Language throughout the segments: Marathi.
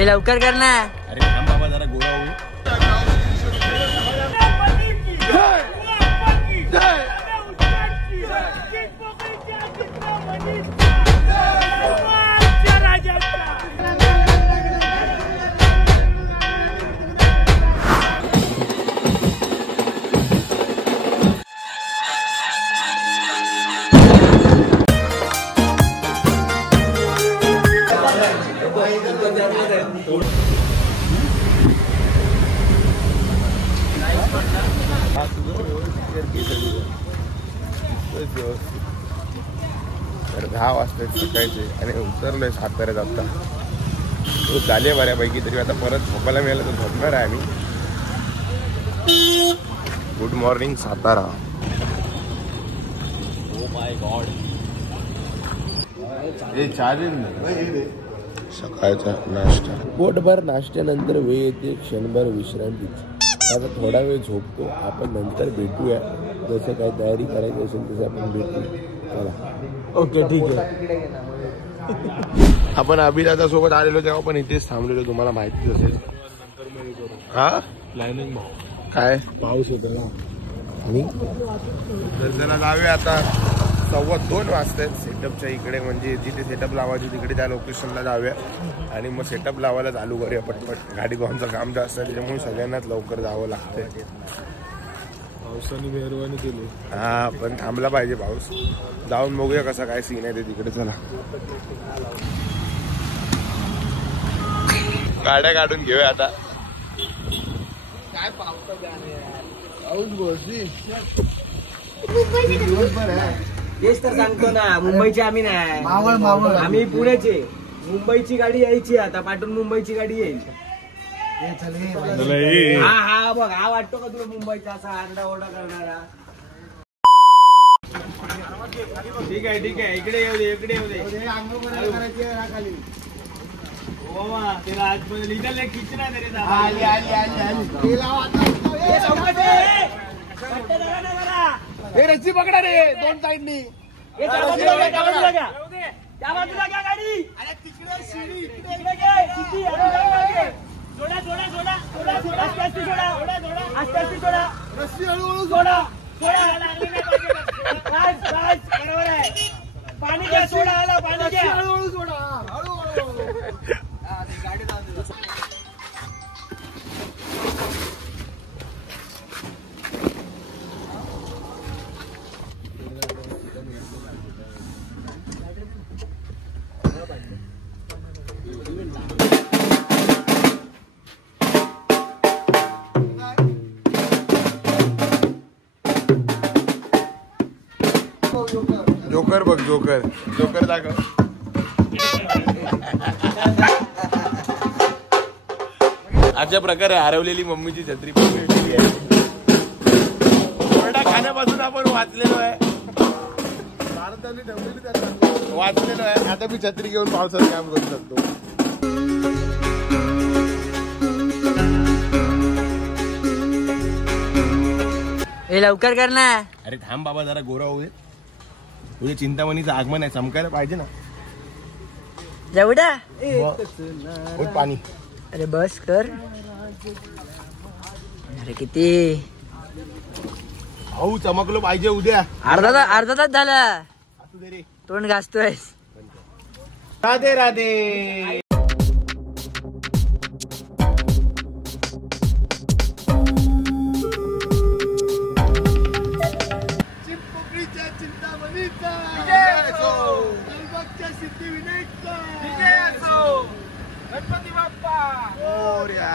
हे लवकर कर ना. अरे थांब बाबा जरा गोरा होऊ. तर 10 वाजता सकाळचे आणि उतरलोय साताऱ्यात. आता तो झाले बऱ्यापैकी, तरी आता परत झोपायला मिळालं तर झोपणार आहे आम्ही. Good morning Satara. Oh my God. हे चालेल. सकाळचा नाश्ता. पोटभर नाश्त्यानंतर वेळ येते क्षणभर विश्रांतीची. आता थोडा वेळ झोपतो. आपण नंतर भेटूया. जसं काही तयारी करायची असेल तसं आपण भेटू. चला. ओके ठीक आहे. आपण अभिदादा सोबत आलेलो तेव्हा पण इथेच थांबलेलो, तुम्हाला माहितीच असेल. हा प्लॅनिंग काय पाऊस होता ना. आणि तर चला जाऊया आता. 2:15 वाजतायत. सेटअपच्या इकडे म्हणजे जिथे सेटअप लावायची तिकडे त्या लोकेशनला जाऊया आणि मग सेटअप लावायला चालू करूया पटपट. गाडी धुवायचं काम जास्त आहे त्याच्यामुळे सगळ्यांनाच लवकर जावं लागतंय. पावसाने मेहरबानी केली. हा पण थांबला पाहिजे पाऊस. जाऊन बघूया कसा काय सीन आहे ते तिकडे. चला गाड्या काढून घेऊया आता. काय पाऊस तेच तर सांगतो ना. मुंबईचे आम्ही नाही, आम्ही पुण्याचे. मुंबईची गाडी यायची आता पाठवून. मुंबईची गाडी येईल. हा हा बघ, हा वाटतो का तुला मुंबईचा असा आरडा ओरडा करणारा. ठीक आहे ठीक आहे. इकडे येऊ दे, इकडे येऊ दे. खाली तेरा आज इधर खिचना रस्सी पकडा रे 2 साईडनी. त्या बाजूला घ्या गाडी. अरे तिकडे शिडी इकडे घे. सोडा सोडा सोडा सोडा सोडा आस्ते सोडा आस्ते सोडा. रस्सी हळूहळू सोडा सोडा. बरोबर आहे. पाणी घ्या. सोडा आला पाणी घ्या. हळूहळू सोडा. हळूहळू गाडी जाऊ. जोकर बघ. जोकर जोकर दाखव. अशा प्रकारे हरवलेली मम्मीची छत्री भेटलेली आहे. ओरडा खाण्यापासून आपण वाचलेलो आहे. वाचलेलो आहे. आता मी छत्री घेऊन पावसाचं काम करू शकतो. हे लवकर कर ना. अरे थांब बाबा जरा गोरा होऊ दे. तुझ्या चिंतामणीचं आगमन आहे, चमकायला पाहिजे ना. जेवढा पाणी. अरे बस कर. अरे किती भाऊ चमकलो पाहिजे उद्या. अर्धा तास झाला. तोंड घासतोय. राधे राधे. गणपती बाप्पा मोरया.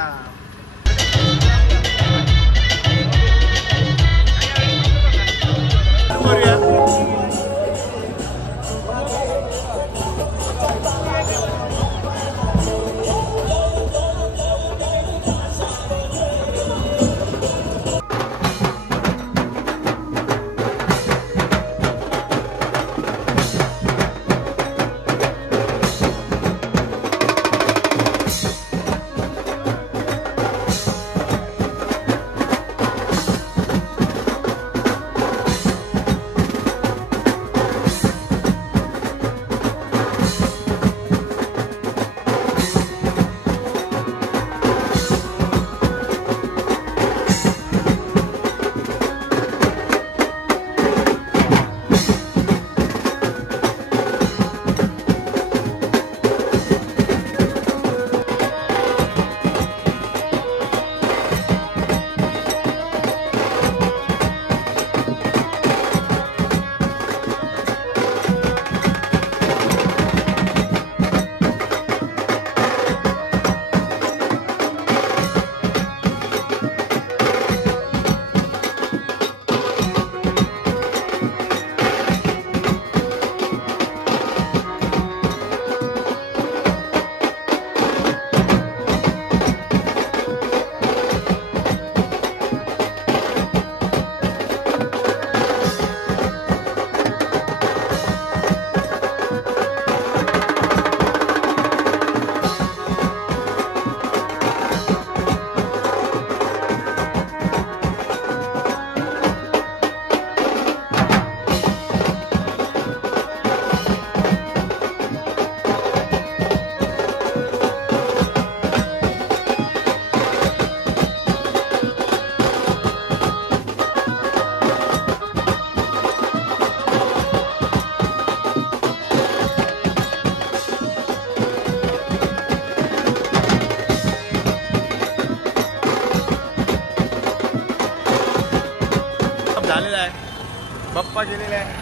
वाजलेले आहे,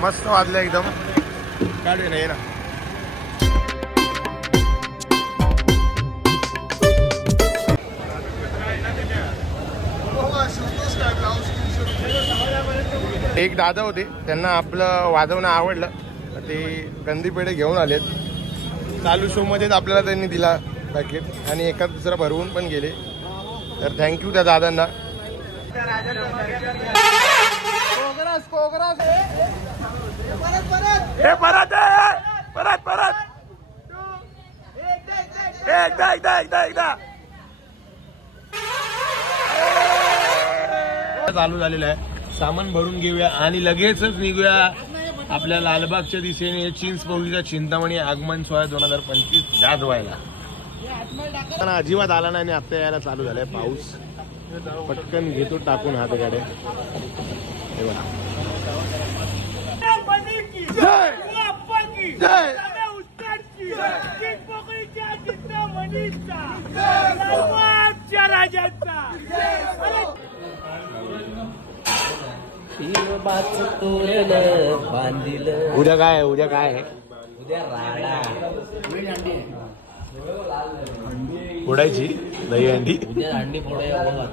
मस्त वाजलं एकदम. काढूया ना, ये ना. एक दादा होते, त्यांना आपलं वाजवणं आवडलं, ते कंदी पेढे घेऊन आलेत. चालू शो मध्येच आपल्याला त्यांनी दिला पॅकेट आणि एखाद दुसरा भरवून पण गेले. तर थँक्यू त्या दादांना. एकदा चालू झालेलं आहे. सामान भरून घेऊया आणि लगेचच निघूया आपल्या लालबागच्या दिशेने चिंचपोळीचा चिंतामणी आगमन सोहळा 2025 गाजवायला. पण अजिबात आला नाही आणि आता यायला चालू झालाय पाऊस. पटकन घेतो टाकून हात गाड्या. उद्या काय उद्या फोडायची दही अंडी. अंडी फोडायला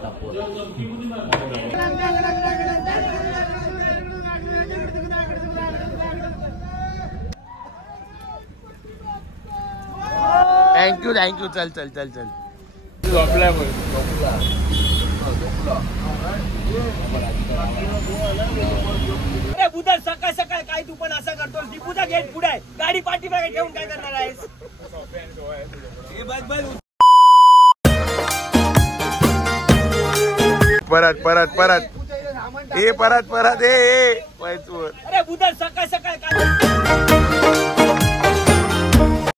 थँक्यू. चल. अरे बुधर, सकाळ सकाळ काय तू पण असं करतोस? दीपूचा गेट पुढे आहे, गाडी पाठीमागे ठेवून काय करणार आहेस? परत ए. अरे बुधर, सकाळ सकाळ काय